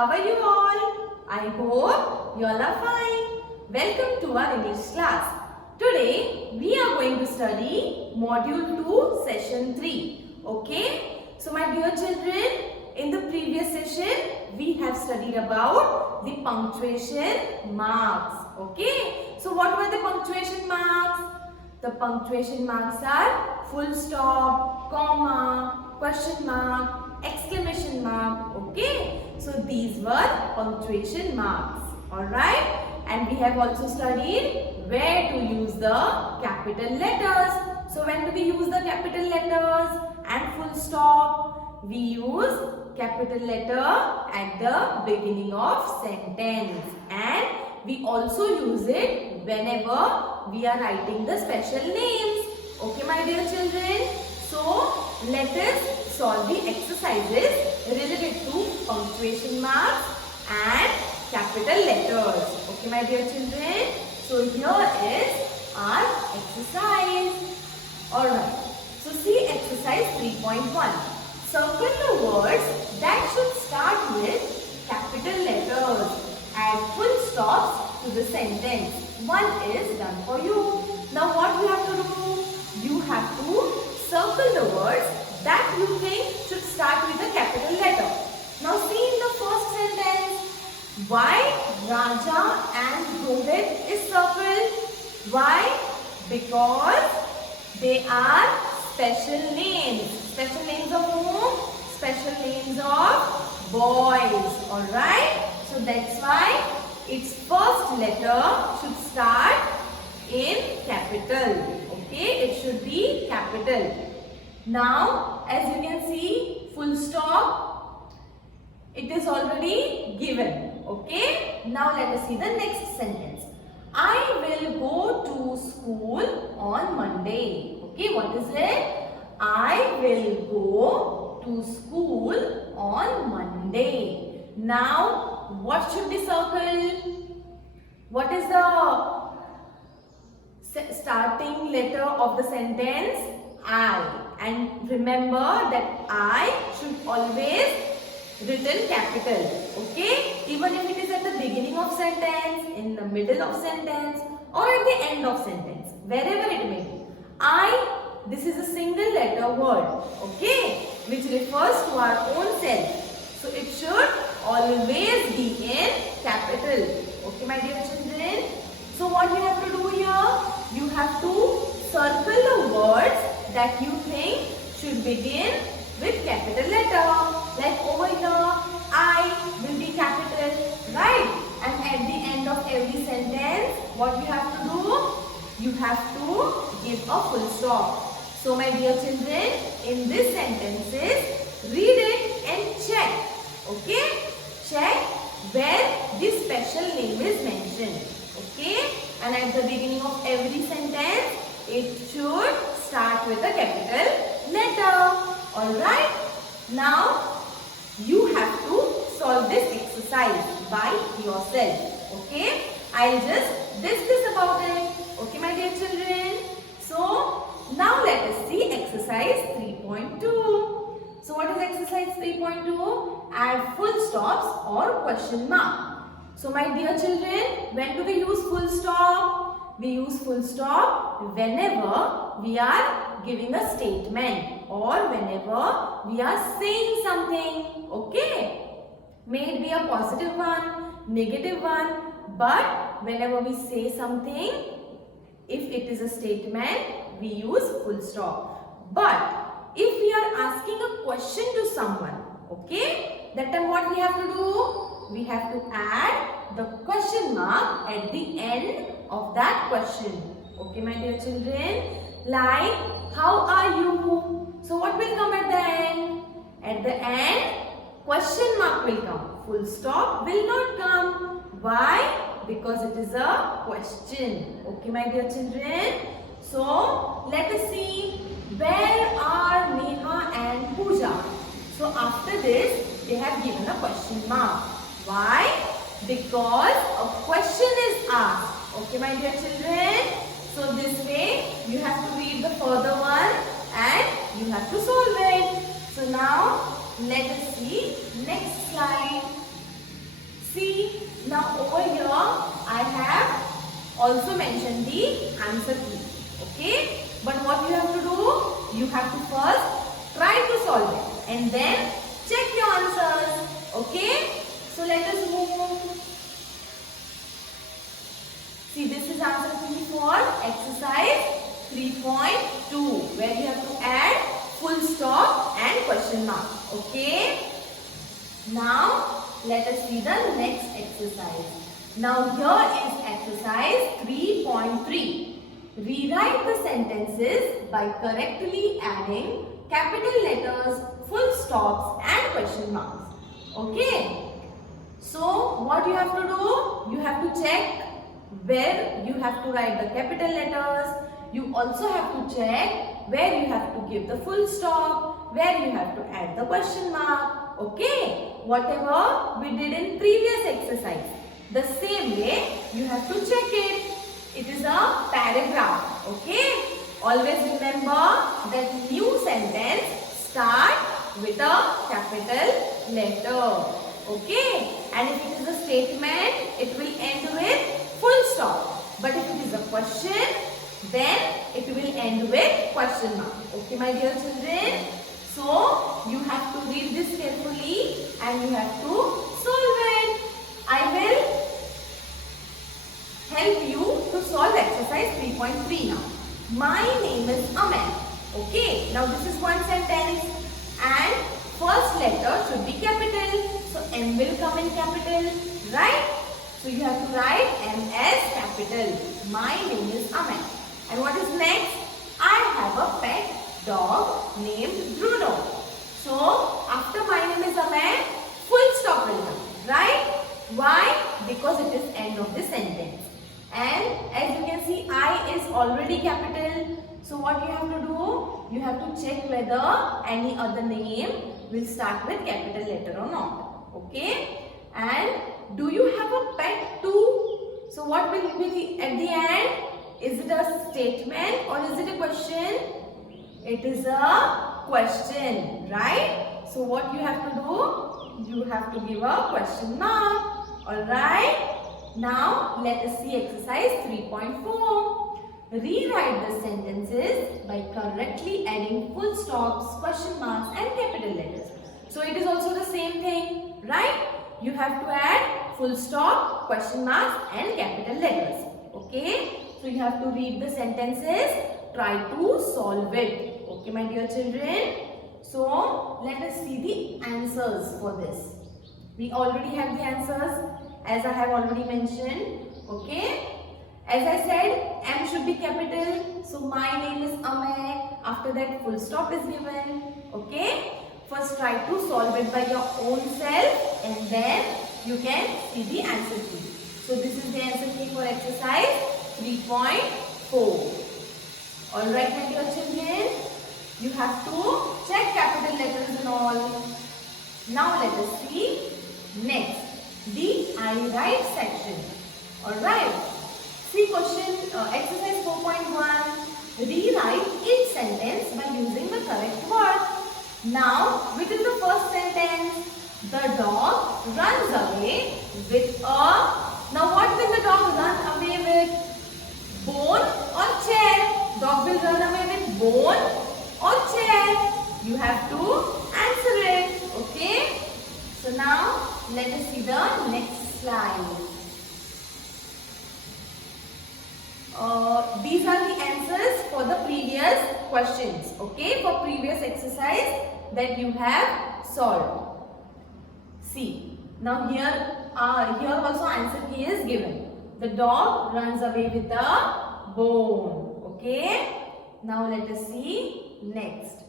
How are you all? I hope you all are fine. Welcome to our English class. Today we are going to study Module 2 Session 3. Okay? So my dear children, in the previous session we have studied about the punctuation marks. Okay? So what were the punctuation marks? The punctuation marks are full stop, comma, question mark, exclamation mark. Okay? So these were punctuation marks. Alright? And we have also studied where to use the capital letters. So when do we use the capital letters and full stop? We use capital letter at the beginning of sentence, and we also use it whenever we are writing the special names. Okay, my dear children. So let us solve the exercises related to punctuation marks and capital letters. Okay, my dear children. So here is our exercise. Alright. So see exercise 3.1. Circle the words that should start with capital letters. Add full stops to the sentence. One is done for you. Now what you have to do? You have to circle the words that you think should start with a capital letter. Now see in the first sentence, why Raja and Rohit is circled? Why? Because they are special names. Special names of whom? Special names of boys. Alright? So that's why its first letter should start in capital. Okay? It should be capital. Now, as you can see, full stop, it is already given. Okay? Now let us see the next sentence. I will go to school on Monday. Okay, what is it? I will go to school on Monday. Now, what should be circled? What is the starting letter of the sentence? I. And remember that I should always written capital. Okay? Even if it is at the beginning of sentence, in the middle of sentence, or at the end of sentence, wherever it may be. I, this is a single letter word, okay, which refers to our own self. So it should always be in capital. Okay, my dear children. So what you have to do here? You have to circle the words that you think should begin with capital letter. Like over here, I will be capital, right? And at the end of every sentence, what you have to do? You have to give a full stop. So my dear children, in these sentences, read it and check. Okay? Check where this special name is mentioned. Okay? And at the beginning of every sentence, it should start with a capital letter. Alright? Now, you have to solve this exercise by yourself. Okay? I'll just discuss about it. Okay, my dear children? So, now let us see exercise 3.2. So, what is exercise 3.2? Add full stops or question mark. So, my dear children, when do we use full stop? We use full stop whenever we are giving a statement or whenever we are saying something. Okay? May it be a positive one, negative one, but whenever we say something, if it is a statement, we use full stop. But if we are asking a question to someone, okay, that time what we have to do? We have to add the question mark at the end of that question. Okay, my dear children? Like, how are you? So what will come at the end? At the end, question mark will come. Full stop will not come. Why? Because it is a question. Okay, my dear children? So, let us see, where are Neha and Pooja? So, after this, they have given a question mark. Why? Because a question is asked. Okay, my dear children? So, this way, you have to read the further one and you have to solve it. So, now, let us see next slide. See, now over here I have also mentioned the answer key. Okay? But what you have to do? You have to first try to solve it and then check your answers. Okay? So let us move. See, this is answer key for exercise 3.2 where you have to add full stop and question mark. Okay? Now, let us see the next exercise. Now, here is exercise 3.3. Rewrite the sentences by correctly adding capital letters, full stops and question marks. Okay? So, what you have to do? You have to check where you have to write the capital letters. You also have to check where you have to give the full stop, where you have to add the question mark. Okay? Whatever we did in previous exercise. The same way you have to check it. It is a paragraph. Okay? Always remember that new sentence start with a capital letter. Okay? And if it is a statement, it will end with full stop. But if it is a question, then it will end with question mark. Okay, my dear children? So, you have to read this carefully and you have to solve it. I will help you to solve exercise 3.3 now. My name is Aman. Okay, now this is one sentence and first letter should be capital. So, M will come in capital, right? So, you have to write M as capital. My name is Aman. And what is next? I have a pet dog named Bruno. So, after my name is Aman, full stop will come, right? Why? Because it is end of the sentence. And as you can see, I is already capital. So, what you have to do? You have to check whether any other name will start with capital letter or not. Okay? And do you have a pet too? So, what will be at the end? Is it a statement or is it a question? It is a question, right? So what you have to do? You have to give a question mark. Alright? Now let us see exercise 3.4. Rewrite the sentences by correctly adding full stops, question marks and capital letters. So it is also the same thing, right? You have to add full stop, question marks and capital letters. Okay? So you have to read the sentences, try to solve it. Okay, my dear children. So let us see the answers for this. We already have the answers as I have already mentioned. Okay. As I said, M should be capital. So my name is Amay. After that, full stop is given. Okay. First try to solve it by your own self and then you can see the answer key. So this is the answer key for exercise 3.4. Alright, my dear children, you have to check capital letters and all. Now let us see next, the I write section. Alright, see question exercise 4.1. Rewrite each sentence by using the correct word. Now, within the first sentence, the dog runs away with a. Now, what will the dog run away with? Bone or chair? Dog will run away with bone or chair? You have to answer it. Okay? So now let us see the next slide. These are the answers for the previous questions. Okay? For previous exercise that you have solved. See. Now here also answer key is given. The dog runs away with a bone. Okay. Now let us see next.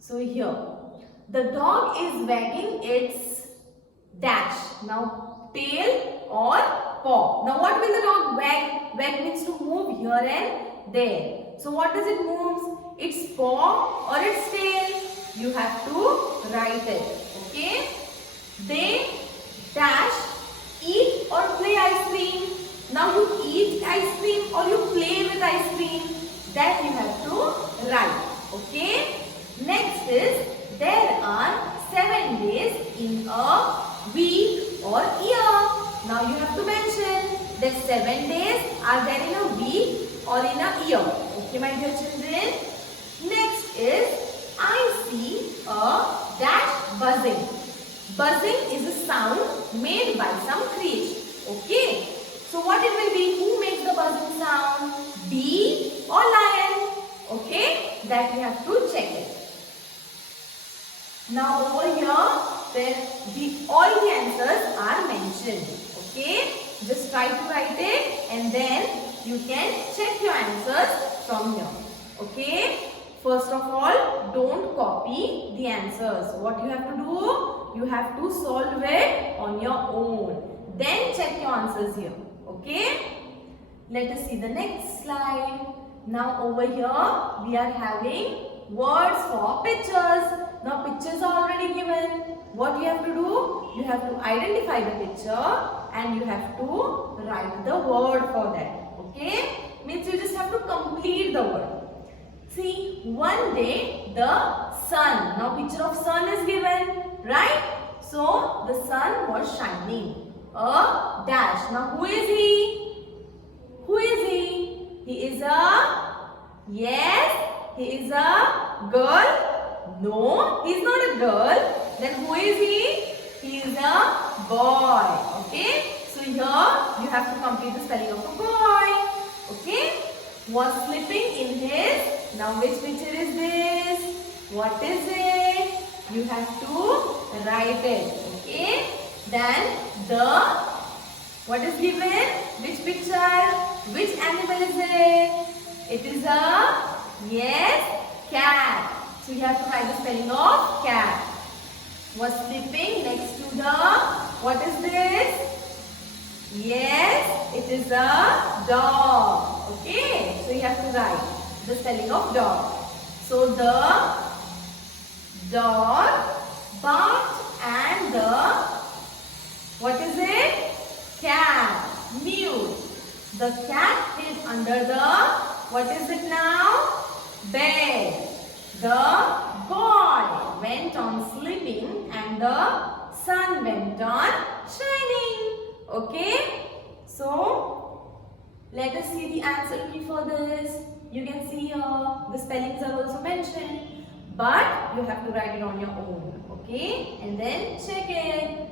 So here, the dog is wagging its dash. Now tail or paw. Now what will the dog wag? Wag means to move here and there. So what does it move? Its paw or its tail? You have to write it. Okay. They dash, eat or play ice cream. Now you eat ice cream or you play with ice cream. That you have to write. Okay. Next is there are 7 days in a week or year. Now you have to mention that 7 days are there in a week or in a year. Okay, my dear children. Next is I see a dash buzzing. Buzzing is a sound made by some creature. Okay. So what it will be? Who makes the buzzing sound? Bee or lion? Okay. That we have to check it. Now over here, all the answers are mentioned. Okay. Just try to write it and then you can check your answers from here. Okay. First of all, don't copy the answers. What you have to do? You have to solve it on your own. Then check your answers here. Okay. Let us see the next slide. Now over here, we are having words for pictures. Now pictures are already given. What you have to do? You have to identify the picture and you have to write the word for that. Okay? Means you just have to complete the word. See, one day the sun. Now picture of sun is given, right? So the sun was shining. A dash. Now who is he? Who is he? He is a, yes, he is a girl. No, he is not a girl. Then who is he? He is a boy. Okay. So here you have to complete the spelling of a boy. Okay. Was sleeping in his. Now which picture is this? What is it? You have to write it. Okay. Then what is given? Which picture? Which animal is it? It is a, yes, cat. So you have to write the spelling of cat. Was sleeping next to the, what is this? Yes, it is a dog. Okay, so you have to write the spelling of dog. So the dog barked and the, what is it? Cat mewed. The cat hid under the, what is it now? Bed. The boy went on sleeping and the sun went on shining. Okay. So, let us see the answer key for this. You can see here the spellings are also mentioned. But you have to write it on your own. Okay. And then check it.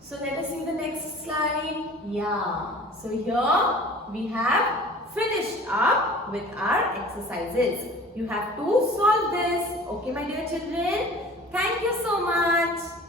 So let us see the next slide. Yeah. So here we have finished up with our exercises. You have to solve this. Okay, my dear children. Thank you so much.